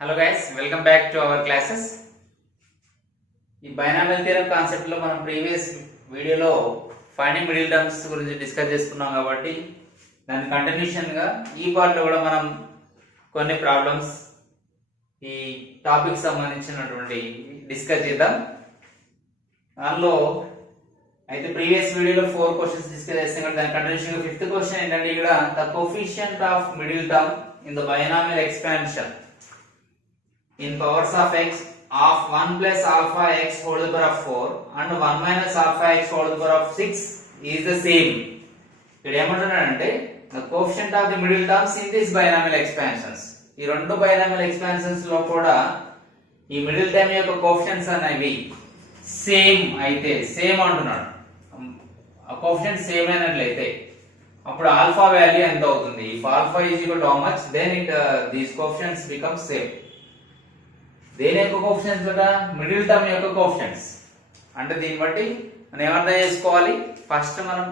Hello guys, welcome back to our classes. ఈ binomial theorem concept లో మనం previous వీడియోలో ఫైండింగ్ మిడిల్ టర్మ్స్ గురించి డిస్కస్ చేసుకున్నాం కాబట్టి దాని కంటిన్యూషన్ గా ఈ పార్ట్ లో కూడా మనం కొన్ని ప్రాబ్లమ్స్ ఈ టాపిక్ సంబంధించినటువంటి డిస్కస్ చేద్దాం. దానిలో అయితే ప్రీవియస్ వీడియోలో 4 క్వశ్చన్స్ డిస్కస్ చేస్తాం కాబట్టి దాని కంటిన్యూషన్ గా 5th క్వశ్చన్ ఏంటంటే ఇక్కడ the coefficient of middle term in the binomial expansion in powers of x of 1 plus alpha x whole to the power of 4 and 1 minus alpha x whole to the power of 6 is the same. ఇక్కడ ఏమంటున్నాడంటే the coefficient of the middle terms in this binomial expansions, ఈ రెండు binomial expansions లో కూడా ఈ middle term యొక్క coefficients అనేవి same అయితే సేమ్ అంటున్నాడు. ఆ కోఎఫిషియంట్ సేమ్ అయినట్లయితే అప్పుడు ఆల్ఫా వాల్యూ ఎంత అవుతుంది? if alpha is equal to how much, then these coefficients become same. దేని యొక్క కోఎఫిషియంట్స్ కదా? మిడిల్ టర్మ్ యొక్క కోఎఫిషియంట్స్. అంటే దీన్ని బట్టి మనం ఏమర్థం చేసుకోవాలి? ఫస్ట్ మనం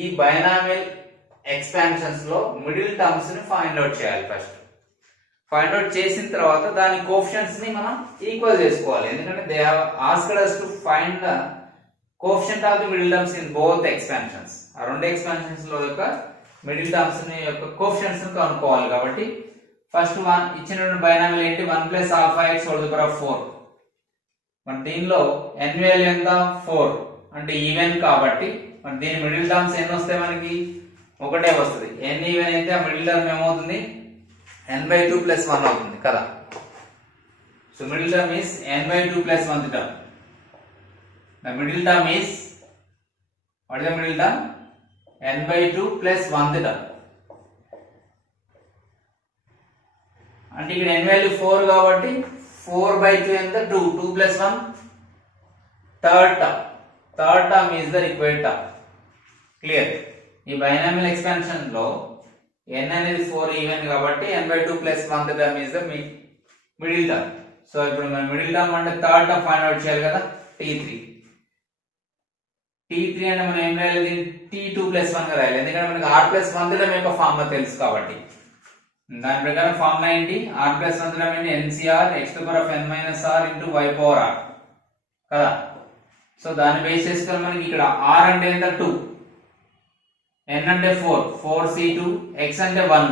ఈ బైనామియల్ ఎక్స్పాన్షన్స్ లో మిడిల్ టర్మ్స్ ని ఫైండ్ అవుట్ చేయాలి. ఫస్ట్ ఫైండ్ అవుట్ చేసిన తర్వాత దాని కోఎఫిషియంట్స్ ని మనం ఈక్వల్ చేసుకోవాలి. ఎందుకంటే they have asked us to find the coefficient of the middle terms in both expansions. ఆ రెండు ఎక్స్పాన్షన్స్ లో యొక్క మిడిల్ టర్మ్స్ ని యొక్క కోఎఫిషియంట్స్ ని కనుక్కోవాలి. కాబట్టి ఫస్ట్ వన్ ఇచ్చిన బైనామియల్ ఏంటి? 1 plus alpha X whole to the power of 4. మన దీనిలో n వాల్యూ ఎంత? 4. అంటే ఈవెన్ కాబట్టి మన దీని మిడిల్ టర్మ్స్ ఎన్ని వస్తాయి? మనకి ఒకటే వస్తుంది. n ఈవెన్ అయితే ఆ మిడిల్ టర్మ్ ఏమవుతుంది? n/2 ప్లస్ 1 అవుతుంది కదా. So middle term is n/2 plus 1 term. The middle term is what is the middle term? n/2 plus 1 term. అంటే ఇక్కడ n వాల్యూ 4 కాబట్టి 4/2 ఎంత? 2. 2 plus 1 third term is the required term. Clear? ఈ binomial expansion లో n అనేది 4 even కాబట్టి n/2 plus 1 term is the middle term. So ఇప్పుడు మనం మిడిల్ టర్మ్ అంటే థర్డ్ టర్మ్ ఫైండ్ అవుట్ చేయాలి కదా. t3 అంటే మనం ఏం రాయాలి? t2 plus 1 గా రాయాలి. ఎందుకంటే మనకి r plus 1 టర్మ్ యొక్క ఫార్ములా తెలుసు కాబట్టి. దాని ప్రకారం ఫార్ములా ఏంటి? r plus 1 టర్మ్ ఏంటి? ncr x to the power of n minus r into y power r కదా. సో దాన్ని బేస్ చేసుకొని మనకి ఇక్కడ r అంటే ఎంత? 2, n అంటే 4, 4c2, x అంటే 1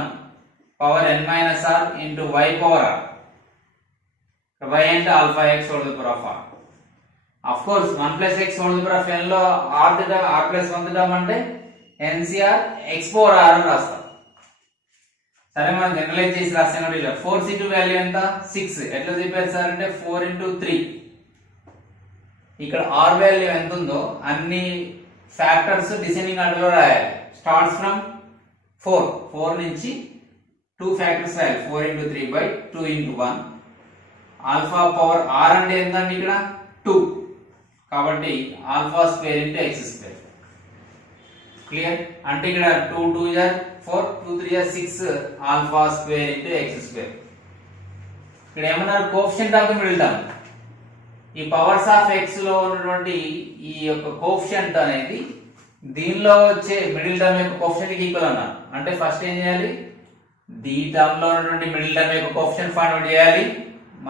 power n minus r into y power r. y అంటే alpha x whole to the power of r. of course 1 plus x whole to the power of n లో r plus 1 term అంటే ncr x power r అని రాస్తాం. సరే, మనం generalise చేసి రాసాం. 4c2 value ఎంత? 6. ఎట్లా చెప్పారు సార్ అంటే 4 into 3. ఇక్కడ r వాల్యూ ఎంత ఉందో అన్ని ఫ్యాక్టర్స్ డిసెండింగ్ ఆర్డర్ లో రాయాలి. స్టార్ట్స్ ఫ్రమ్ 4 నుంచి 2 ఫ్యాక్టర్స్ రాయాలి. 4 into 3 by 2 into 1. Alpha power r అంటే ఎంత అండి? ఇక్కడ 2 కాబట్టి alpha square into x square. Clear? అంటే ఇక్కడ 2 2 4, 2 3 6 alpha square into x square. ఇక్కడ ఏమన్నారు? Coefficient of the middle term. ఈ పవర్స్ ఆఫ్ x లో ఉన్నటువంటి ఈ యొక్క కోఎఫిషియంట్ అనేది దీనిలో వచ్చే మిడిల్ టర్మ్ యొక్క కోఎఫిషియంట్ కి ఈక్వల్ అన్నారు. అంటే ఫస్ట్ ఏం చేయాలి? ఈ టర్మ్ లో ఉన్నటువంటి మిడిల్ టర్మ్ యొక్క కోఎఫిషియంట్ ఫైండ్ అవుట్ చేయాలి.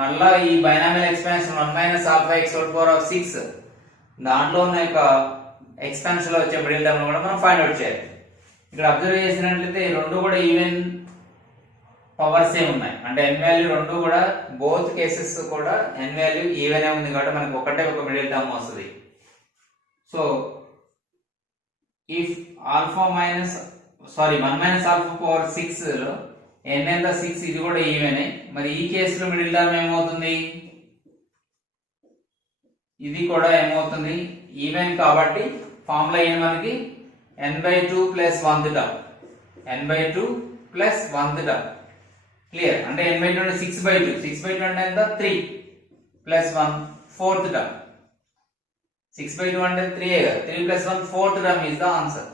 మళ్ళా ఈ binomial expansion 1 minus alpha x whole to the power of 6 దాంట్లో ఉన్న యొక్క ఎక్స్పాన్షన్ లో వచ్చే మిడిల్ టర్మ్ కూడా మనం ఫైండ్ అవుట్ చేయాలి. ఇక్కడ అబ్జర్వ్ చేసినట్లయితే రెండు కూడా ఈవెన్ పవర్స్ ఏ ఉన్నాయి. అంటే n వాల్యూ రెండు కూడా బోత్ కేసెస్ కూడా n వాల్యూ ఈవెన్ ఉంది కాబట్టి మనకు ఒకటే ఒక మిడిల్ టర్మ్ వస్తుంది. So if alpha minus 1 minus alpha power 6 లో n ఎంత? 6. ఇది కూడా ఈవెన్. మరి ఈ కేసులో మిడిల్ టర్మ్ ఏమవుతుంది? ఇది కూడా ఏమవుతుంది? ఈవెన్ కాబట్టి ఫార్ములా ఏంటి మనకి? n/2 plus 1 term. n/2 plus 1 term. Clear? అంటే n/2 అంటే 6/2. 6/2 అంటే ఎంత? 3 plus 1 4th టర్మ్. 6/2 అంటే 3 కదా. 3 plus 1 4th term is the answer.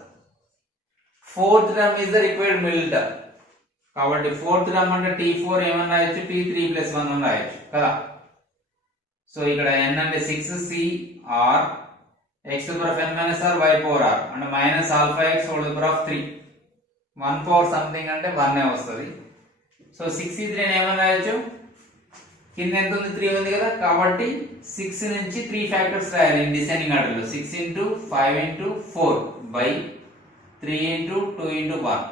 4th term is the required middle term. కాబట్టి 4th టర్మ్ అంటే t4 ఏమన్నా రాయొచ్చు? t3 plus 1 అని రాయొచ్చు కదా. సో ఇక్కడ n అంటే 6cr x to the power of n minus r y power r అంటే minus alpha x whole to the power of 3. 1 power something అంటే 1 వస్తుంది. సో 63 ఏమని రాయొచ్చు? కింద ఎంత ఉంది 3 ఉంది కదా, కాబట్టి 6 నుంచి 3 ఫ్యాక్టర్స్ రాయాలి ఇన్ డిసెండింగ్ ఆర్డర్ లో. 6 into 5 into 4 by 3 into 2 into 1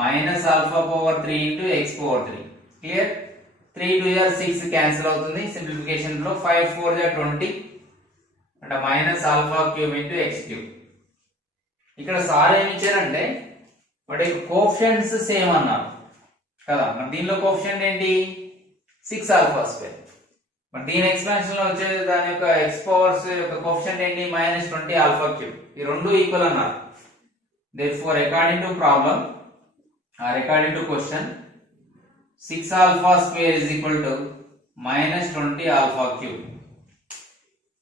minus alpha power 3 into x power 3. Clear? 3 2 6 cancel అవుతుంది సింప్లిఫికేషన్ లో. 5 4 20 అంటే minus alpha cube into X cube. ఇక్కడ సార్ ఏమి ఇచ్చారంటే వాటి కోఎఫిషియెంట్స్ సేమ్ అన్నారు కదా. మరి దీనిలో కోఎఫిషియెంట్ ఏంటి? 6 ఆల్ఫా స్క్వేర్. మరి దీని ఎక్స్పాన్షన్ లో వచ్చే దాని యొక్క ఎక్స్ పవర్స్ యొక్క కోఎఫిషియెంట్ ఏంటి? -20 ఆల్ఫా క్యూబ్. ఈ రెండు ఈక్వల్ అన్నారు. Therefore according to problem or according to question 6 alpha square is equal to -20 alpha cube.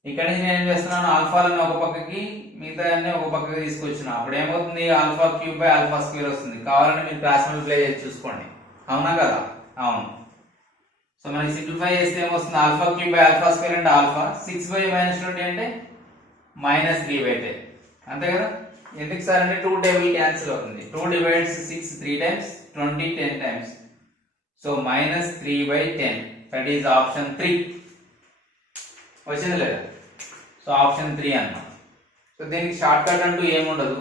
ఇక్కడ నుంచి నేను ఏం చేస్తున్నాను, ఆల్ఫాలను ఒక పక్కకి మిగతా అన్ని ఒక పక్కకి తీసుకొచ్చిన. అప్పుడు ఏమవుతుంది? Alpha cube by alpha square వస్తుంది. కావాలంటే మీరు క్లాస్ మల్టిప్లై చేసి చూసుకోండి. అవునా కదా? అవును. సో మనకి సింప్లిఫై చేస్తే ఏమొస్తుంది? Alpha cube by alpha square అంటే ఆల్ఫా, 6 బై -20 అంటే -3/10. అంతే కదా? ఎందుకు సార్ అంటే 2 టేబుల్ క్యాన్సిల్ అవుతుంది. 2 divides 6 3 times, 20 10 times. So -3/10, that is option 3. వచ్చింది లేదా? సో ఆప్షన్ 3 అన్నమాట. సో దీనికి షార్ట్ కట్ అంటూ ఏముండదు.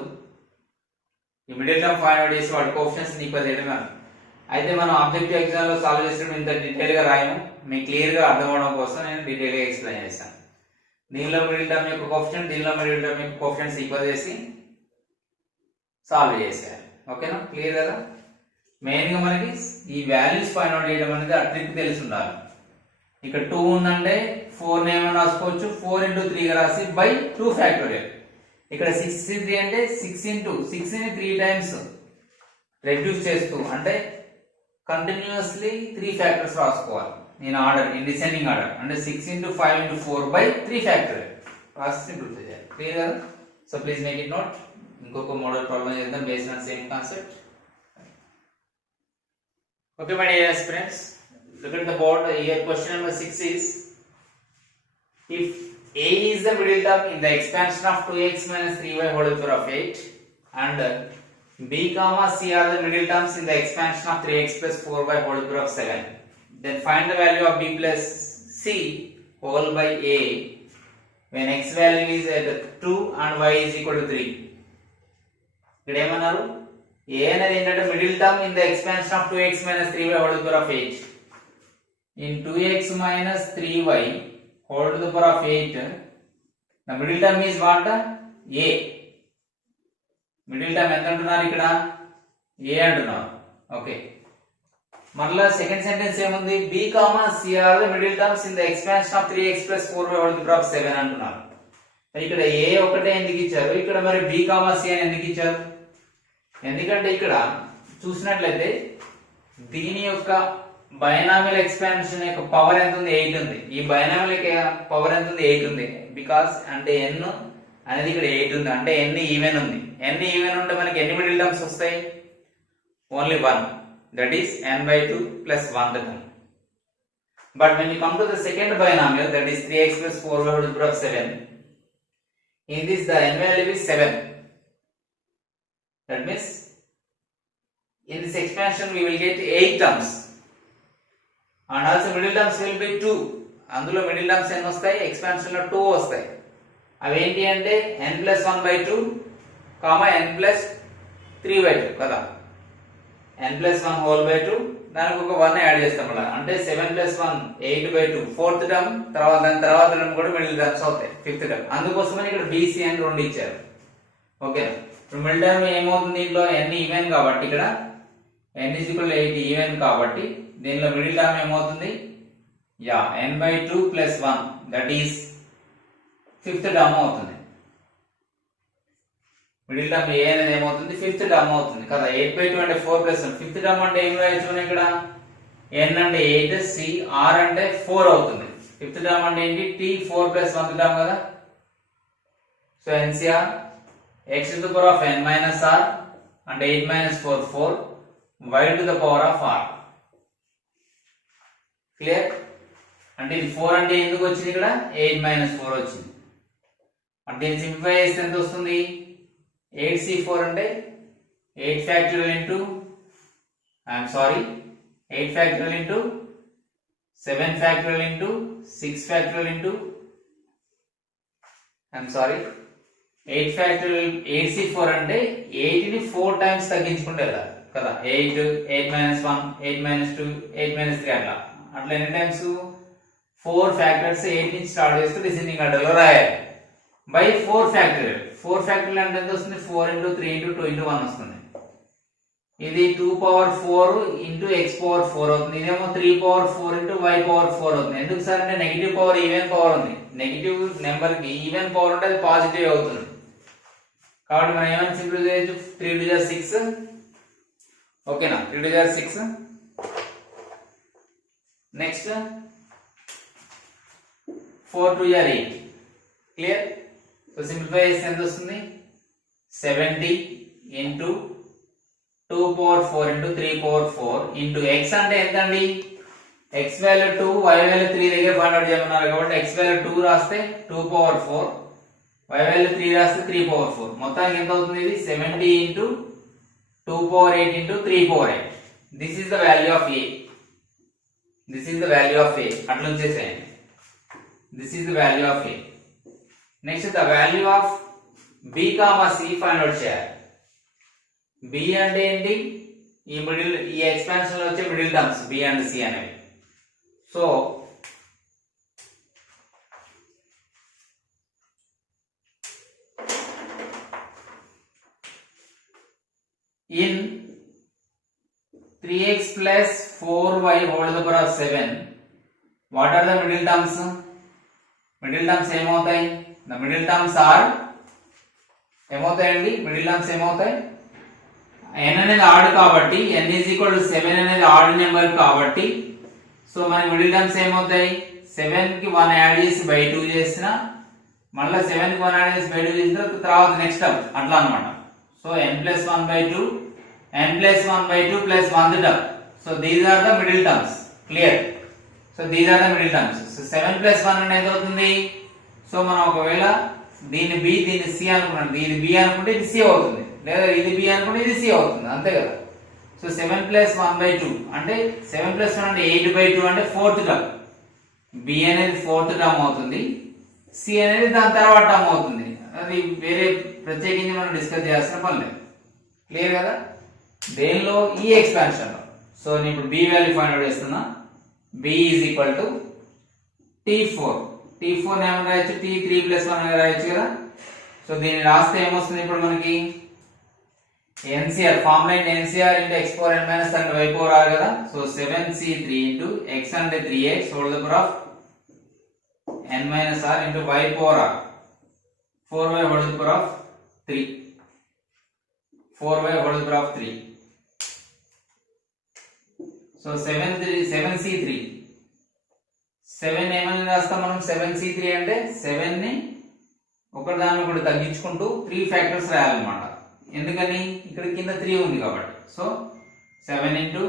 ఈ మిడిల్ టర్మ్ ఫైండ్ అవుట్ చేసి వాటి కోఎఫిషియెంట్స్ ఈక్వల్ చేయడమే. అయితే మనం ఆబ్జెక్టివ్ ఎగ్జామ్ లో సాల్వ్ చేసేటప్పుడు ఇంత డీటెయిల్ గా రాయము. మీకు క్లియర్ గా అర్థం అవడం కోసం నేను డీటెయిల్ గా ఎక్స్ప్లెయిన్ చేశాను. దీనిలో మిడిల్ టర్మ్ యొక్క కోఎఫిషియెంట్, దీనిలో మిడిల్ టర్మ్ యొక్క కోఎఫిషియెంట్స్ ఈక్వల్ చేసి సాల్వ్ చేసేయాలి. ఓకేనా? క్లియర్ కదా? మెయిన్ గా మనకి ఈ వాల్యూస్ ఫైండ్ అవుట్ చేయడం అనేది ఆ ట్రిక్ తెలిసి ఉండాలి. ఇక్కడ 2 ఉందంటే 4 ఏమైనా రాసుకోవచ్చు, 4 into 3 గా రాసి బై 2 ఫ్యాక్టోరియల్. ఇక్కడ 63 అంటే 6 into 6 ని 3 టైమ్స్ రెడ్యూస్ చేస్తూ అంటే కంటిన్యూస్లీ 3 ఫ్యాక్టర్స్ రాసుకోవాలి. నేను ఆర్డర్ ఇన్ డిసెండింగ్ ఆర్డర్ అంటే 6 into 5 into 4 by 3 ఫ్యాక్టోరియల్ రాసి సింప్లిఫై చేయాలి. క్లియర్ కదా? So please make it note. ఇంకొక మోడల్ ప్రాబ్లం చేద్దాం based on same concept. Okay my dear friends, look at the board. Here question number 6 is, if a is the middle term in the expansion of 2x minus 3y whole power of 8 and b comma c are the middle terms in the expansion of 3x plus 4y whole power of 7, then find the value of b plus c whole by a when x value is at 2 and y is equal to 3. ఇక్కడ ఏమన్నారు? a అనేది ఏంటంటే middle term in the expansion of 2x minus 3y whole power of 8. In 2x minus 3y whole to the power of 8, the middle term is what? A. Middle term ఎంత అంటున్నారు ఇక్కడ? A అంటున్నారు. Okay. మళ్ళా second sentence ఏముంది? b comma c are the middle terms in the expansion of 3x plus 4y whole to the power of 7 అంటున్నారు. ఇక్కడ a ఒకటే ఎందుకు ఇచ్చారు? ఇక్కడ మరి b comma c అని ఎందుకు ఇచ్చారు? ఎందుకంటే ఇక్కడ చూసినట్లయితే దీని యొక్క బైనామియల్ ఎక్స్పాన్షన్ యొక్క పవర్ ఎంత ఉంది? 8 ఉంది. ఈ బైనామియల్ పవర్ ఎంత ఉంది? 8 ఉంది. బికాస్ అంటే n అనేది ఇక్కడ 8 ఉంది, అంటే n ఈవెన్ ఉంది. n ఈవెన్ ఉంటే మనకి ఎన్ని మిడిల్ టర్మ్స్ వస్తాయి? Only 1, that is n/2 plus 1 the term. But when you come to the second binomial, that is 3x plus 4y whole to the power of 7, in this the n value is 7. That means in this expansion we will get 8 terms. And also middle terms will be 2. అందులో middle terms ఎన్ని వస్తాయి? Expansion లో 2 వస్తాయి. అవి ఏంటి అంటే n+1/2, n+3/2 కదా. n+1 whole by 2, దానికి ఒక 1 యాడ్ చేస్తాం అలా. అంటే 7+1 8/2 ఫోర్త్ టర్మ్. తర్వాత దాని తర్వాత టర్మ్ కూడా మిడిల్ టర్మ్స్ అవుతాయి, ఫిఫ్త్ టర్మ్. అందుకోసమని ఇక్కడ BC అని 2 ఇచ్చారు. ఓకే. ఇప్పుడు మిడిల్ టర్మ్ ఏమవుతుంది? దీంట్లో n ఈవెన్ కాబట్టి ఇక్కడ n = 8 ఈవెన్ కాబట్టి దీనిలో మిడిల్ టర్మ్ ఏమవుతుంది? n/2 plus 1, that is fifth term అవుతుంది. మిడిల్ టర్మ్ a అనేది ఏమవుతుంది? ఫిఫ్త్ టర్మ్ అవుతుంది కదా. 8/2 అంటే 4 plus 1. ఫిఫ్త్ టర్మ్ అంటే ఏం రాయొచ్చు ఇక్కడ? n అంటే 8, c r అంటే 4 అవుతుంది. ఫిఫ్త్ టర్మ్ అంటే ఏంటి? t 4 plus 1 టర్మ్ కదా. So NCR x to the power of n minus r అంటే 8 minus 4 4, y to the power of r. Clear? అంటే ఇది 4 అంటే ఎందుకు వచ్చింది ఇక్కడ? 8 minus 4 వచ్చింది. అంటే దీన్ని సింప్లిఫై చేస్తే ఎంత వస్తుంది? 8c4 అంటే 8 factorial into 8 factorial into 7 factorial into 6 factorial into, I'm sorry, 8 factorial 8c4 అంటే 8 ని 4 టైమ్స్ తగ్గించుకుంటే వెళ్ళాలి కదా. 8 8 minus 1 8 minus 2 8 minus 3 అట్లా ఎన్ని టైమ్స్ 4 ఫ్యాక్టర్స్ 8 నుంచి స్టార్ట్ చేస్తూ డిసెండింగ్ ఆర్డర్ లో రాయాలి బై 4 ఫ్యాక్టరియల్. 4 ఫ్యాక్టరియల్ అంటే ఎంత వస్తుంది? 4 into 3 into 2 into 1 వస్తుంది. ఇది 2 power 4 into x power 4 అవుతుంది. ఇదేమో 3 power 4 into y power 4 అవుతుంది. ఎందుకు సార్ అంటే నెగిటివ్ పవర్ ఈవెన్ పవర్ ఉంది. నెగిటివ్ నెంబర్ కి ఈవెన్ పవర్ ఉంటే అది పాజిటివ్ అవుతుంది. కాబట్టి మనం ఏమైనా సింపుల్ చేయొచ్చు, 3 to the 6 ఓకేనా, 3 to the 6. Next 4 to the 8 clear. So simplify చేస్తే ఎంత వస్తుంది? 70 into 2 power 4 into 3 power 4 into x అంటే ఎంత అండి? x వాల్యూ 2 y వాల్యూ 3 దగ్గర ఫైండ్ అవుట్ చేయమన్నారు కాబట్టి x వాల్యూ 2 రాస్తే 2 power 4 y వాల్యూ 3 రాస్తే 3 power 4 మొత్తానికి ఎంత అవుతుంది? ఇది 70 into 2 power 8 into 3 power 8. This is the value of a. This is the value of a. అట్లా ఉంచేసేయండి. This is the value of a. Next the value of b comma c find out చేయాలి. b అంటే ఏంటి? ఈ expansion లో వచ్చే middle terms b and c అనేవి. So in 3x plus 4y whole to the power of 7, what are the middle terms? Middle terms ఏమవుతాయి? The middle terms are ఏమవుతాయండి? Middle terms ఏమవుతాయి? n అనేది ఆడ్ కాబట్టి n is equal to 7 అనేది odd number కాబట్టి so మన middle terms ఏమవుతాయి? 7 కి 1 యాడ్ చేసి బై 2 చేసిన మళ్ళీ 7 కి 1 యాడ్ చేసి బై 2 చేసిన తర్వాత నెక్స్ట్ టర్మ్ అట్లా అన్నమాట. So n plus 1 by 2 n plus 1 by 2 plus 1th term. So these are the middle terms. Clear? So these are the middle terms. So 7 plus 1 అంటే ఎంత అవుతుంది? సో మనం ఒకవేళ దీన్ని b దీన్ని c అనుకున్నాం, ఇది b అనుకుంటే ఇది c అవుతుంది, లేదా ఇది b అనుకుంటే ఇది c అవుతుంది, అంతే కదా. సో 7 plus 1 by 2 అంటే 7 plus 1 అంటే 8 by 2 అంటే 4th టర్మ్. b అనేది 4th టర్మ్ అవుతుంది, c అనేది దాని తర్వాత టర్మ్ అవుతుంది. అది వేరే ప్రత్యేకించి మనం డిస్కస్ చేయాల్సిన పని లేదు. క్లియర్ కదా? దేనిలో? ఈ ఎక్స్పాన్షన్ లో. సో నేను ఇప్పుడు b వాల్యూ ఫైండ్ అవుట్ చేస్తున్నా. b is equal to t4. t4 ని ఏమని రాయొచ్చు? t3 plus 1 అని రాయొచ్చు కదా. సో దీన్ని రాస్తే ఏమొస్తుంది ఇప్పుడు మనకి? NCR formula NCR into x power n minus and y power r కదా. సో 7c3 into x అంటే 3x whole to the power of n minus r into y power r 4y whole to the power of 3. 4y whole to the power of 3. So 7c3 7 ఏమని రాస్తాం మనం? 7c3 అంటే 7 ని ఒకదాన్ని ఒకటి తగ్గించుకుంటూ 3 factors రాయాలన్నమాట. ఎందుకని? ఇక్కడ కింద 3 ఉంది కాబట్టి. So 7 into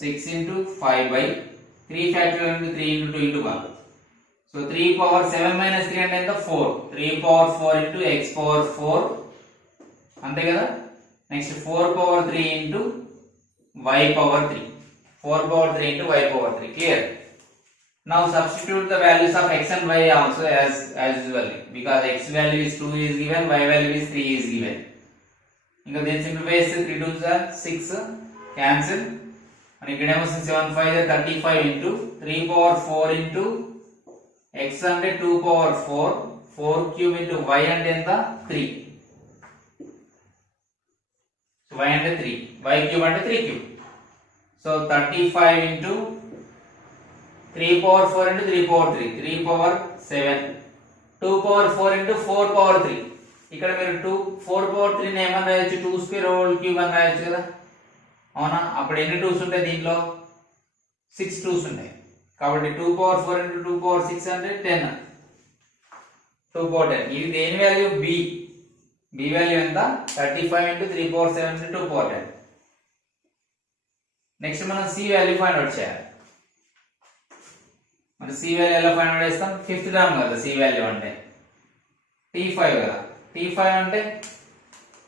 6 into 5 by 3 factorial into 3 into 2 into 1. So 3 power 7 minus 3 అంటే ఎంత? 4. 3 power 4 into x power 4 అంతే కదా. Next 4 power 3 into y power 3. 4 power 3 into y power 3. Clear? Now substitute the values of x and y also as usual, because x value is 2 is given, y value is 3 is given. ఇంకా దీన్ని simplify చేస్తే 3 2s are 6 cancel అని ఇక్కడ ఏమొస్తుంది? 7 5 35 into 3 power 4 into x అంటే 2 power 4 4 cube into y అంటే ఎంత? 3. So y అంటే 3, y cube అంటే 3 cube. So 35 into 3 power 4 into 3 power 3 3 power 7 2 power 4 into 4 power 3. ఇక్కడ మీరు 4 power 3 ని ఏమని రాయొచ్చు? 2 square whole cube అని రాయొచ్చు కదా, అవునా? అప్పుడు ఎన్ని 2s ఉంటాయి దీంట్లో? 6 2s ఉంటాయి కాబట్టి 2 power 4 into 2 power 6 అంటే 10. 2 power 10. ఇది దేని వాల్యూ? b వాల్యూ ఎంత? 35 into 3 power 7 into 2 power 10. Next మనం c వాల్యూ ఫైండ్ అవుట్ చేయాలి. మరి c వాల్యూ ఎలా ఫైండ్ అవుట్ చేస్తాం? 5th టర్మ్ కదా c వాల్యూ అంటే, t5 కదా. t5 అంటే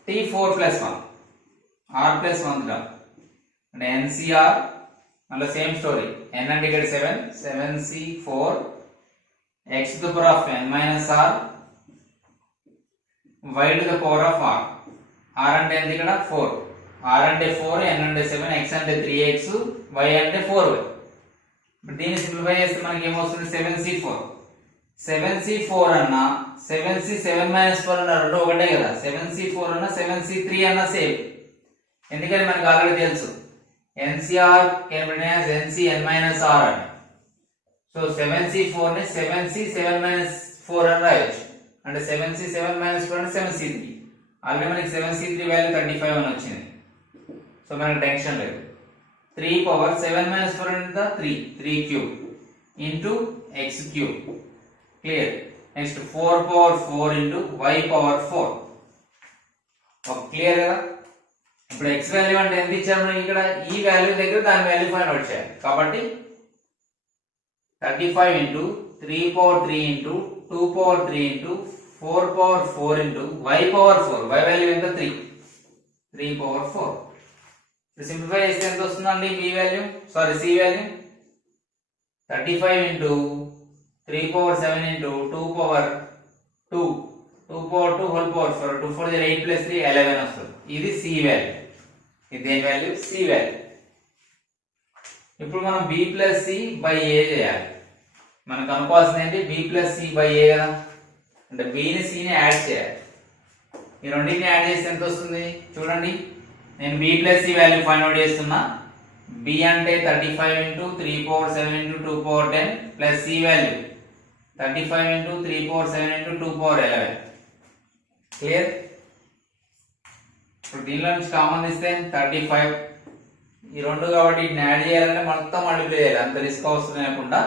t4 plus 1 r plus 1 term అంటే NCR మళ్ళీ సేమ్ స్టోరీ. n అంటే ఇక్కడ 7, 7c4 x to the power of n minus r y to the power of r. r అంటే ఎంత ఇక్కడ 4, r అంటే 4, n అంటే 7, x అంటే 3x, y అంటే 4y. ఇప్పుడు దీన్ని సింప్లిఫై చేస్తే మనకి ఏమొస్తుంది 7c4. 7c4 అన్న 7c 7 మైనస్ 4 అన్న రెండు ఒకటే కదా. 7c4 అన్న 7c3 అన్న సేమ్. ఎందుకంటే మనకు ఆల్రెడీ తెలుసు NCR can be written as NC n minus r అని. సో 7c4 ని 7c 7 minus 4 అని రాయొచ్చు. అంటే 7c 7 minus 4 అంటే 7c3. ఆల్రెడీ మనకి 7c3 వాల్యూ 35 అని వచ్చింది. సో మనకి టెన్షన్ లేదు. 3 పవర్ 7 minus 4 ఎంత 3 cube into x cube. Clear. Next 4 power 4 into y power 4. Clear కదా. ఇప్పుడు x వాల్యూ అంటే ఎంత ఇచ్చారు మనకి ఇక్కడ, ఈ వాల్యూ దగ్గర దాని వాల్యూ ఫైండ్ అవుట్ చేయాలి. కాబట్టి 35 into 3 power 3 into 2 power 3 into 4 power 4 into y power 4. y value ఎంత 3 పవర్ 4. ఇప్పుడు సింప్లిఫై చేస్తే ఎంత వస్తుందండి b value, sorry c value. 35 into 3 power 7 into 2 power 2 power 2 whole power 4. 2 4 8 plus 3 11 వస్తుంది. ఇది c వాల్యూ. ఇది దేని వాల్యూ, c వాల్యూ. ఇప్పుడు మనం b plus c by a చేయాలి. మనకు అనుకోవాల్సింది ఏంటి, b plus c by a కదా. అంటే b ని c ని యాడ్ చేయాలి. ఈ రెండింటిని యాడ్ చేస్తే ఎంత వస్తుంది చూడండి. నేను b plus c value find out చేస్తున్నా. b అంటే 35 into 3 power 7 into 2 power 10 plus c value 35 into 3 power 7 into 2 power 11. Clear. ఇప్పుడు దీనిలో నుంచి కామన్ ఇస్తే 35 ఈ రెండు కాబట్టి వీటిని యాడ్ చేయాలంటే మొత్తం మల్టిప్లై చేయాలి. అంత రిస్క్ అవసరం లేకుండా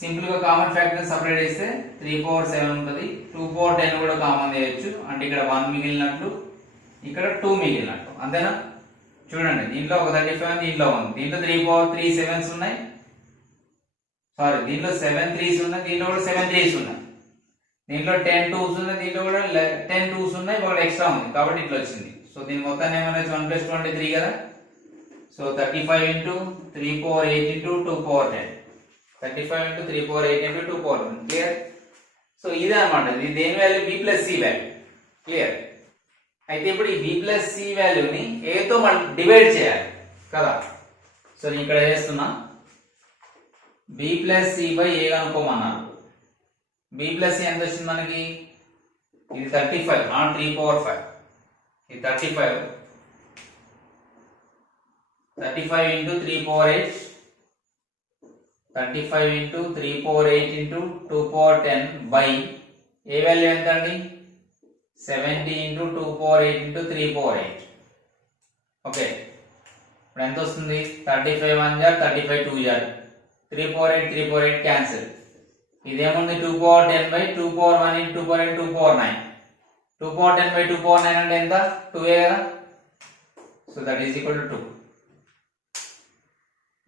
సింపుల్ గా కామన్ ఫ్యాక్టర్ సపరేట్ చేస్తే 3 పవర్ 7 ఉంటుంది. 2 పవర్ 10 కూడా కామన్ చేయొచ్చు. అంటే ఇక్కడ 1 మిగిలినట్లు, ఇక్కడ 2 మిగిలినట్లు. అంతేనా. చూడండి దీంట్లో ఒక 35 దీంట్లో ఉంది. దీంట్లో 3 పవర్ 3 7s ఉన్నాయి. సారీ దీంట్లో 7 3s ఉన్నాయి. దీంట్లో కూడా 7 3s ఉన్నాయి. దీంట్లో 10 2s ఉన్నాయి. దీంట్లో కూడా 10 2s ఉన్నాయి. ఒకటి ఎక్స్ట్రా ఉంది కాబట్టి ఇట్లా వచ్చింది. సో దీని మొత్తాన్ని ఏమైనా 1 + 23 కదా. So 35 into 3 power 8 into 2 power 10. 35 into 3 power 8 into 2 power 10. Clear. So ఇదే అనమాట. ఇది దేని value, b plus c value. Clear. అయితే ఇప్పుడు ఈ b ప్లస్ c వాల్యూని a తో మనం డివైడ్ చేయాలి కదా. సో నేను ఇక్కడ చేస్తున్నా. b plus c by a అనుకోమన్నారు. b plus c ఎంత వచ్చింది మనకి, ఇది 35 నాట్ 3 పవర్ 5. ఇది 35 into 3 power 8, 35 into 3 power 8 into 2 power 10 by a value ఎంత అండి 70 into 2 power 8 into 3 power 8. Okay. ఇప్పుడు ఎంత వస్తుంది 35 1 జార్ 35 2 జార్ 3 పవర్ 8 3 పవర్ 8 క్యాన్సిల్. ఇదేముంది 2 power 10 by 2 power 1 into 2 power 8 2 power 9. 2 power 10 by 2 power 9 అంటే ఎంత 2a కదా. So that is equal to 2.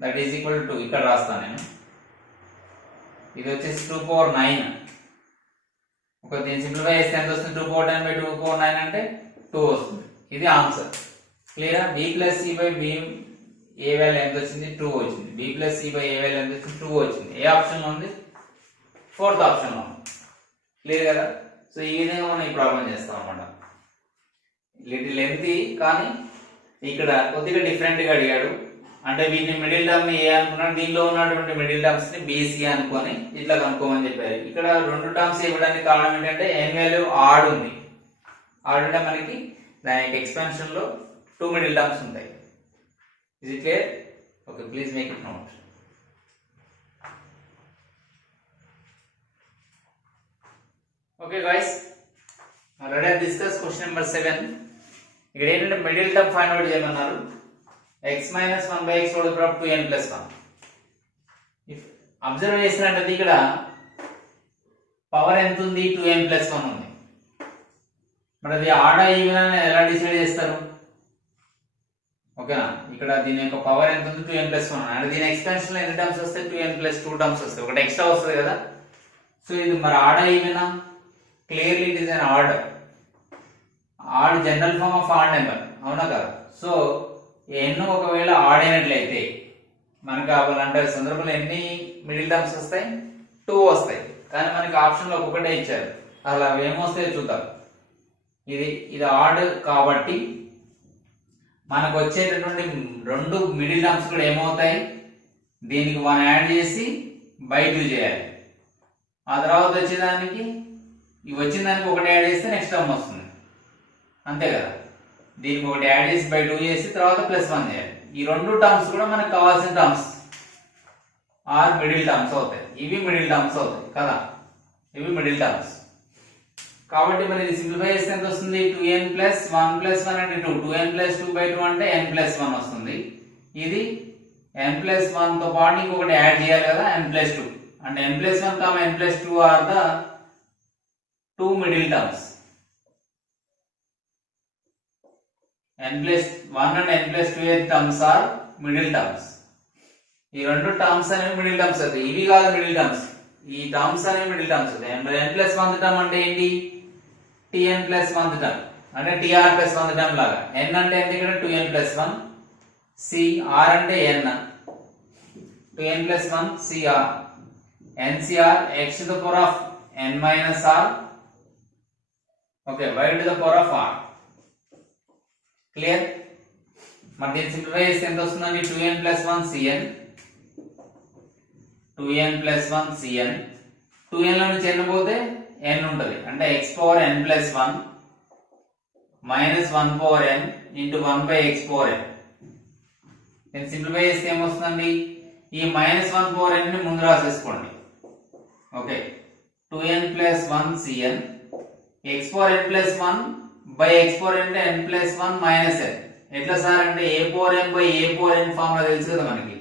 That is equal to 2 ఇక్కడ రాస్తాను నేను. ఇది వచ్చేసి 2 పవర్ 9. ఒక దీన్ని సింప్లిఫై చేస్తే ఎంత వస్తుంది 2 పవర్ 10 బై 2 పవర్ 9 అంటే 2 వస్తుంది. ఇది ఆన్సర్. క్లియరా. b plus c by b a value ఎంత వచ్చింది 2 వచ్చింది. b plus c by a value ఎంత వచ్చింది 2 వచ్చింది. ఏ ఆప్షన్ లో ఉంది, 4th ఆప్షన్ లో ఉంది. క్లియర్ కదా. సో ఈ విధంగా మనం ఈ ప్రాబ్లం చేస్తాం అన్నమాట. లిటిల్ లెంతీ కానీ ఇక్కడ కొద్దిగా డిఫరెంట్ గా అడిగాడు. అంటే వీటిని మిడిల్ టర్మ్ ని ఏ అనుకున్నాడు, దీనిలో ఉన్నటువంటి మిడిల్ టర్మ్స్ ని బీసీ అనుకొని ఇట్లా కనుక్కోమని చెప్పారు. ఇక్కడ 2 టర్మ్స్ ఇవ్వడానికి కారణం ఏంటంటే n వాల్యూ ఆడ్ ఉంది. ఆడ్ అంటే మనకి దాని యొక్క ఎక్స్పాన్షన్ లో 2 మిడిల్ టర్మ్స్ ఉంటాయి. Is it clear? Okay, please make it note. Okay guys, already I discuss question number 7. ఇక్కడ ఏంటంటే మిడిల్ టర్మ్ ఫైండ్ అవుట్ చేయమన్నారు. x minus 1 by x whole power of 2n plus 1. If observe చేసినట్లయితే ఇక్కడ power ఎంత ఉంది 2n plus 1 ఉంది. మరి అది ఆడ్ ఈవెన్ అని ఎలా డిసైడ్ చేస్తారు? ఓకేనా. ఇక్కడ దీని యొక్క పవర్ ఎంత ఉంది 2n plus 1 అంటే దీని ఎక్స్పాన్షన్ లో ఎన్ని టర్మ్స్ వస్తాయి 2n plus 2 టర్మ్స్ వస్తాయి. ఒకటి ఎక్స్ట్రా వస్తుంది కదా. సో ఇది మరి ఆడ్ ఈవెనా? Clearly it is an order. Odd general form of odd number, అవునా కదా. సో n ఒకవేళ ఆడ్ అయినట్లయితే మనకి అలాంటి సందర్భంలో ఎన్ని మిడిల్ టర్మ్స్ వస్తాయి? 2 వస్తాయి. కానీ మనకి ఆప్షన్లో ఒకటే ఇచ్చారు. అలా ఏమొస్తాయో చూద్దాం. ఇది ఆడ్ కాబట్టి మనకు వచ్చేటటువంటి 2 మిడిల్ టర్మ్స్ కూడా ఏమవుతాయి? దీనికి 1 యాడ్ చేసి బై 2 చేయాలి. ఆ తర్వాత వచ్చేదానికి వచ్చిన దానికి 1 యాడ్ చేస్తే నెక్స్ట్ టర్మ్ వస్తుంది, అంతే కదా. దీనికి 1 యాడ్ చేసి బై 2 చేసి తర్వాత +1 చేయాలి. ఈ 2 టర్మ్స్ కూడా మనకు కావాల్సిన టర్మ్స్ ఆర్ మిడిల్ టర్మ్స్ అవుతాయి. ఇవి మిడిల్ టర్మ్స్ అవుతాయి కదా, ఇవి మిడిల్ టర్మ్స్. కాబట్టి మరి ఇది సింప్లిఫై చేస్తే ఎంత వస్తుంది? 2n + 1 + 1 అంటే 2, 2n + 2/2 అంటే n + 1 వస్తుంది. ఇది n + 1 తో పాటు ఇంకొకటి యాడ్ చేయాలి కదా, n + 2 అంటే n + 1, n + 2 are the 2 middle terms. n + 1 and n + 2 terms are middle terms. ఈ 2 టర్మ్స్ అనేవి మిడిల్ టర్మ్స్ అవుతాయి. ఇవి కాదు మిడిల్ టర్మ్స్, ఈ టర్మ్స్ అనేవి మిడిల్ టర్మ్స్ అవుతాయి. n + 1 టర్మ్ అంటే ఏంటి? tn + 1 టర్మ్ అంటే tr + 1 టర్మ్ లాగా. n అంటే ఎంత ఇక్కడ? 2n + 1, cr అంటే n, 2n + 1 cr, ncr x⁴n - r, okay, y⁴r. Clear? మరి దీన్ని సింప్లిఫై చేస్తే ఎంత వస్తుందండి? 2n + 1 cn, 2n + 1 cn, 2n లో నుంచి n పోతే n ఉంటది అంటే xn + 1 -1/n × 1/xn. నేను సింప్లిఫై చేస్తే ఏమొస్తుందండి? ఈ -1/n ని ముందు రాసేసుకోండి. Okay, 2n + 1 cn xn + 1/xn అంటే n + 1 - n. ఎట్లా సార్ అంటే a/m/a/n ఫార్ములా తెలుసు కదా మనకి,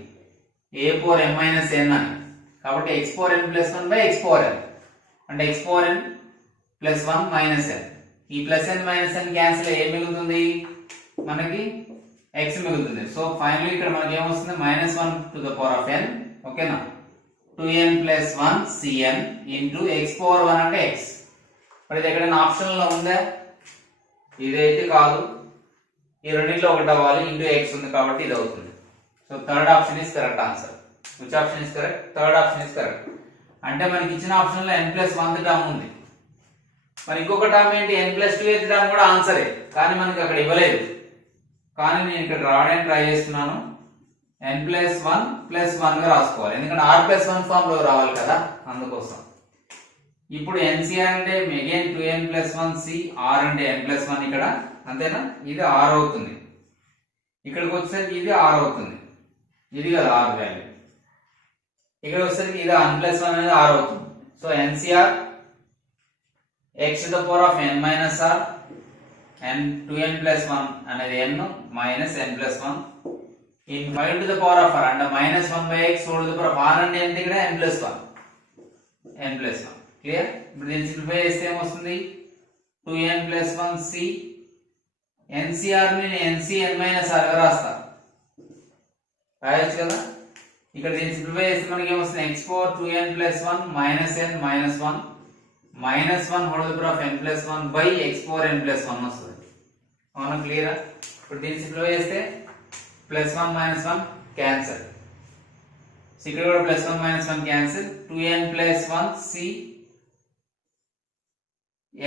a/m - n అని. కాబట్టి xn + 1/xn అంటే xn + 1 - n. ఈ +n - n క్యాన్సిల్ అయ్యి ఏం మిగులుతుంది? మనకి x మిగులుతుంది. సో ఫైనల్లీ ఇక్కడ మనకి ఏమొస్తుంది? -1/n, ఓకేనా, 2n + 1 cn × x⁴1 అంటే x. మరి ఇది ఎక్కడైనా ఆప్షన్ లో ఉందా? ఇదైతే కాదు, ఈ రెండింటిలో ఒకటి అవ్వాలి. x ఉంది కాబట్టి ఇది అవుతుంది. So third option is correct answer. Which option is correct? Third option is correct. అంటే మనకి ఇచ్చిన ఆప్షన్ లో n + 1 టర్మ్ ఉంది. మరి ఇంకొక టర్మ్ ఏంటి? n + 2 టర్మ్ కూడా ఆన్సరే, కానీ మనకి అక్కడ ఇవ్వలేదు. కానీ నేను ఇక్కడ రావడానికి ట్రై చేస్తున్నాను. n + 1 + 1 గా రాసుకోవాలి, ఎందుకంటే r + 1 ఫామ్ లో రావాలి కదా, అందుకోసం. ఇప్పుడు ncr అంటే అగైన్ 2n + 1 c, r అంటే n + 1 ఇక్కడ, అంతేనా? ఇది r అవుతుంది. ఇక్కడికి వచ్చేసరికి ఇది r అవుతుంది, ఇది కదా r వాల్యూ. ఇక్కడ వచ్చేసరికి ఇది n + 1 అనేది r అవుతుంది. So ncr x⁴n - r, n 2n + 1 అనేది n - n + 1 in y⁴r అంటే -1/x⁴r అంటే ఎంత ఇక్కడ? n + 1, n + 1. క్లియర్? ఇప్పుడు దీన్ని సింప్లిఫై చేస్తే ఏమొస్తుంది? 2n + 1 c, ncr ని ncn - r గా రాస్తా, రాయొచ్చు కదా. ఇక్కడ దీన్ని సింప్లిఫై చేస్తే మనకి ఏమొస్తుంది? x⁴2n + 1 - n - 1 -1/n + 1/xn + 1 వస్తుంది. అవునా? క్లియరా? ఇప్పుడు దీన్ని సింప్లిఫై చేస్తే +1 - 1 క్యాన్సిల్, ఇక్కడ కూడా +1 - 1 క్యాన్సిల్, 2n + 1 c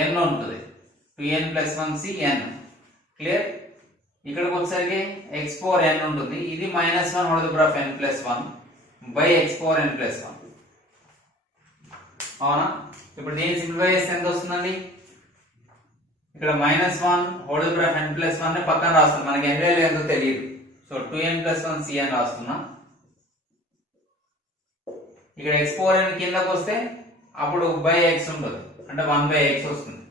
n ఉంటుంది, 2n + 1 c n. క్లియర్? ఇక్కడికి వచ్చేసరికి x⁴n ఉంటుంది, ఇది -1/n + 1/xn + 1. అవునా? ఇప్పుడు దీన్ని సింప్లిఫై చేస్తే ఎంత వస్తుందండి? ఇక్కడ -1/n + 1 ని పక్కన రాస్తున్నాం, మనకి n వాల్యూ ఎంతో తెలియదు. సో 2n + 1 cn రాస్తున్నా. ఇక్కడ x⁴n కిందకు వస్తే అప్పుడు x ఉంటుంది అంటే 1/x వస్తుంది.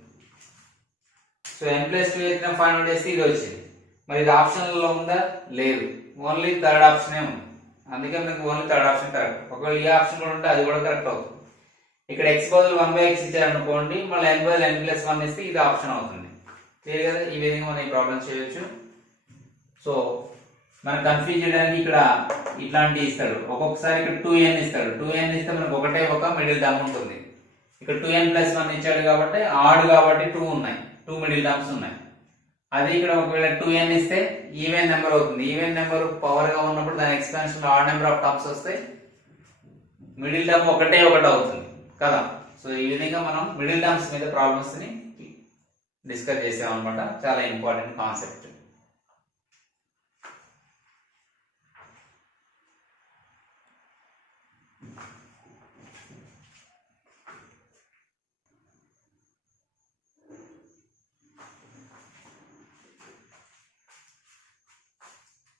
సో n + 2 ఫైండ్ చేస్తే ఇది వచ్చింది. మరి ఇది ఆప్షన్ లో ఉందా? లేదు, ఓన్లీ థర్డ్ ఆప్షనే ఉంది. అందుకే మీకు ఓన్లీ థర్డ్ ఆప్షన్ కరెక్ట్. ఒకవేళ ఈ ఆప్షన్ కూడా ఉంటే అది కూడా కరెక్ట్ అవుతుంది. ఇక్కడ x బదులు 1/x ఇచ్చారనుకోండి, మళ్ళీ n బదులు n + 1 ఇస్తే ఇది ఆప్షన్ అవుతుంది. క్లియర్ కదా? ఈ విధంగా మనం ఈ ప్రాబ్లం చేయొచ్చు. సో మనం కన్ఫ్యూజ్ చేయడానికి ఇక్కడ ఇట్లాంటి ఇస్తాడు, ఒక్కొక్కసారి ఇక్కడ 2n ఇస్తాడు. 2n ఇస్తే మనకు ఒకటే ఒక మిడిల్ టర్మ్ ఉంటుంది. ఇక్కడ 2n + 1 ఇచ్చాడు కాబట్టి ఆడ్ కాబట్టి 2 ఉన్నాయి, 2 మిడిల్ టర్మ్స్ ఉన్నాయి. అది ఇక్కడ ఒకవేళ 2n ఇస్తే ఈవెన్ నెంబర్ అవుతుంది. ఈవెన్ నెంబర్ పవర్ గా ఉన్నప్పుడు దాని expansion odd number of terms వస్తాయి, మిడిల్ టర్మ్ ఒకటి అవుతుంది కదా. సో ఈ విధంగా మనం మిడిల్ టర్మ్స్ మీద ప్రాబ్లమ్స్ ని డిస్కస్ చేసాం అనమాట. చాలా ఇంపార్టెంట్ కాన్సెప్ట్.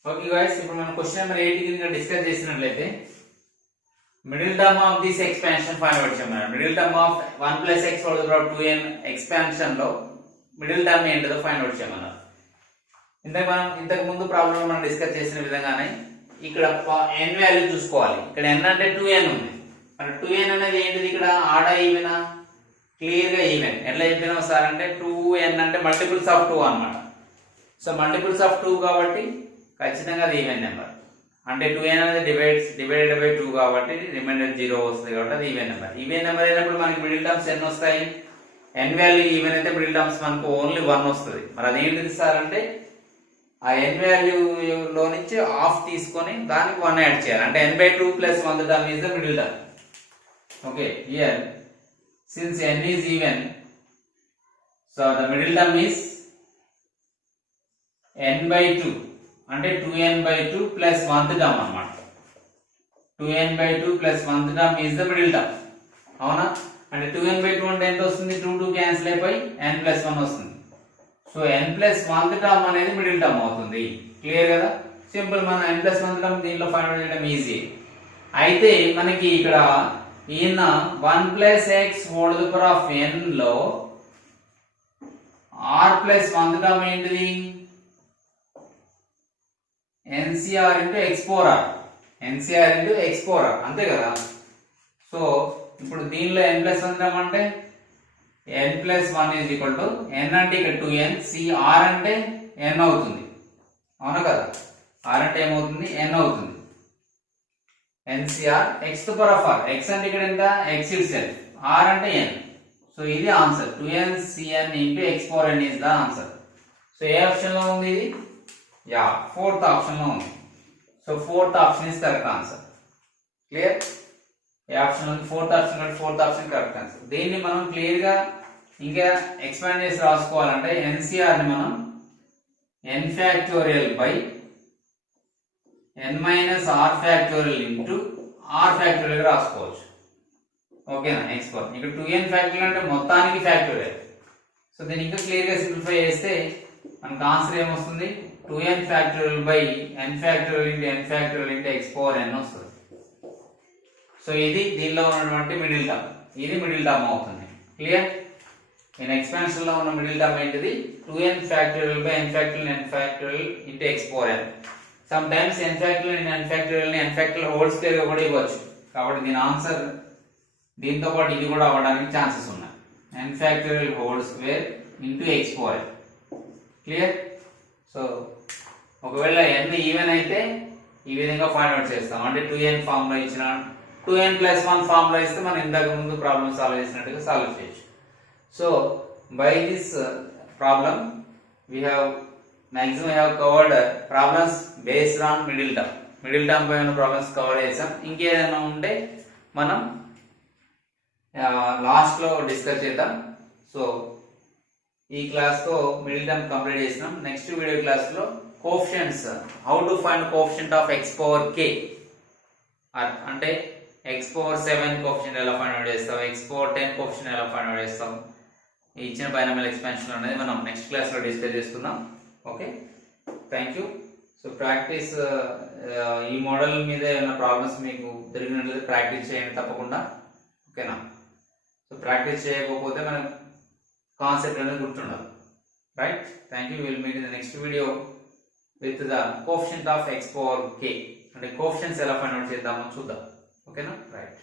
ఓకే గైస్, ఇప్పుడు మనం క్వశ్చన్ నెంబర్ 8 కింద డిస్కస్ చేసినట్లయితే middle term of this expansion find out చేయమన్నారు. Middle term of 1 + x whole power 2n expansion లో మిడిల్ టర్మ్ ఏంటో ఫైండ్ అవుట్ చేయమన్నారు. ఇంతకు ముందు ప్రాబ్లం మనం డిస్కస్ చేసిన విధంగానే ఇక్కడ n వాల్యూ చూసుకోవాలి. ఇక్కడ n అంటే 2n ఉంది. మరి 2n అనేది ఏంటిది? ఇక్కడ ఆడ ఈవెనా? క్లియర్ గా ఈవెన్. ఎట్లా చెప్పినాం సార్ అంటే 2n అంటే మల్టిపుల్స్ ఆఫ్ 2 అన్నమాట. సో మల్టిపుల్స్ ఆఫ్ 2 కాబట్టి ఖచ్చితంగా అది ఈవెన్ నెంబర్. అంటే 2n అనేది డివైడెడ్ బై 2 కాబట్టి రిమైండర్ 0 వస్తుంది కాబట్టి అది ఈవెన్ నెంబర్. ఈవెన్ నెంబర్ అయినప్పుడు మనకి మిడిల్ టర్మ్స్ ఎన్ని వస్తాయి? n వాల్యూ ఈవెన్ అయితే మిడిల్ టర్మ్స్ మనకు ఓన్లీ 1 వస్తుంది. మరి అదేంటిది సార్ అంటే ఆ n వాల్యూ లో నుంచి హాఫ్ తీసుకొని దానికి 1 యాడ్ చేయాలి. అంటే n/2 + 1 term is the middle term. Okay, here since n is even, so the middle term is n/2 అంటే 2n/2 ప్లస్ 1th టర్మ్ అన్నమాట. 2n/2 plus 1th term is the middle term. అవునా? అంటే 2n/2 అంటే ఎంత వస్తుంది? 2 2 cancel అయిపోయి n+1 వస్తుంది. So n+1th term అనేది మిడిల్ టర్మ్ అవుతుంది. క్లియర్ కదా? సింపుల్. మనం n+1th టర్మ్ దీంట్లో ఫైండ్ అవుట్ చేయడం ఈజీ. అయితే మనకి ఇక్కడ ఈయన 1 + x whole power of n లో r+1th టర్మ్ ఏంటిది? NCR into x power r. NCR into x power r. అంతే కదా? సో ఇప్పుడు దీనిలో n+1 టర్మ్ అంటే n+1 is equal to n అంటే ఇక్కడ 2n, cr అంటే n అవుతుంది. అవునా కదా? r అంటే ఏమవుతుంది? n అవుతుంది. NCR x to power of r. x అంటే ఇక్కడ ఎంత? x itself. r అంటే n. సో ఇది answer. 2n cn into x power n is the answer. So A option లో ఉంది ఇది? యా, ఫోర్త్ ఆప్షన్ లో ఉంది. So fourth option is correct answer. Clear? A option ఉంది? ఫోర్త్ ఆప్షన్ కాబట్టి fourth option correct answer. దీన్ని మనం clear గా ఇంకా ఎక్స్పాండ్ చేసి రాసుకోవాలంటే NCR ని మనం n factorial by n minus r factorial into r factorial గా రాసుకోవచ్చు. ఓకేనా? నెక్స్ట్ వన్ ఇక్కడ 2n ఫ్యాక్టోరియల్ అంటే మొత్తానికి ఫ్యాక్టోరియల్. సో దీన్ని ఇంకా క్లియర్ గా సింప్లిఫై చేస్తే మనకు ఆన్సర్ ఏమొస్తుంది? 2n factorial by n factorial into n factorial into x power n వస్తుంది. సో ఇది దీనిలో ఉన్నటువంటి మిడిల్ టర్మ్. ఇది మిడిల్ టర్మ్ అవుతుంది. క్లియర్? నేను ఎక్స్పాన్షన్ లో ఉన్న మిడిల్ టర్మ్ ఏంటిది? 2n factorial by n factorial into x power n. Some times n factorial n factorial ని n ఫ్యాక్టోరియల్ హోల్ స్క్వేర్ గా కూడా ఇవ్వచ్చు. కాబట్టి దీని ఆన్సర్ దీంతో పాటు ఇది కూడా అవ్వడానికి ఛాన్సెస్ ఉన్నాయి. n factorial whole square into x power n. Clear? So ఒకవేళ n ఈవెన్ అయితే ఈ విధంగా ఫైండ్ అవుట్ చేస్తాం. అంటే 2n ఫామ్ లో ఇచ్చిన 2n+1 ఫామ్ లో ఇస్తే మనం ఇంతకు ముందు ప్రాబ్లం సాల్వ్ చేసినట్టుగా సాల్వ్ చేయొచ్చు. So by this problem we have covered problems based on middle term. Middle term పైన ప్రాబ్లమ్స్ కవర్ చేసాం. ఇంకేదైనా ఉంటే మనం లాస్ట్ లో డిస్కస్ చేద్దాం. సో ఈ క్లాస్ తో మిడిల్ టర్మ్ కంప్లీట్ చేసినాం. నెక్స్ట్ వీడియో క్లాస్ లో coefficients, how to find coefficient of x power k, అంటే x పవర్ 7 కోఎఫిషియంట్ ఎలా ఫైండ్ అవుట్ చేస్తాం, x పవర్ 10 కోఎఫిషియంట్ ఎలా ఫైండ్ అవుట్ చేస్తాం, ఈ ఇచ్చిన బైనామియల్ ఎక్స్పాన్షన్ అనేది మనం నెక్స్ట్ క్లాస్ లో డిస్కస్ చేస్తున్నాం. Okay, thank you. So practice, ఈ మోడల్ మీద ఏమైనా ప్రాబ్లమ్స్ మీకు తిరిగినట్లయితే ప్రాక్టీస్ చేయండి తప్పకుండా. ఓకేనా? సో ప్రాక్టీస్ చేయకపోతే మనకు కాన్సెప్ట్ అనేది గుర్తుండదు. Right? Thank you. Will meet in the next video with the coefficient of x power k. అంటే కోఎఫిషియంట్స్ ఎలా ఫైండ్ అవుట్ చేద్దామో చూద్దాం. ఓకేనా? రైట్.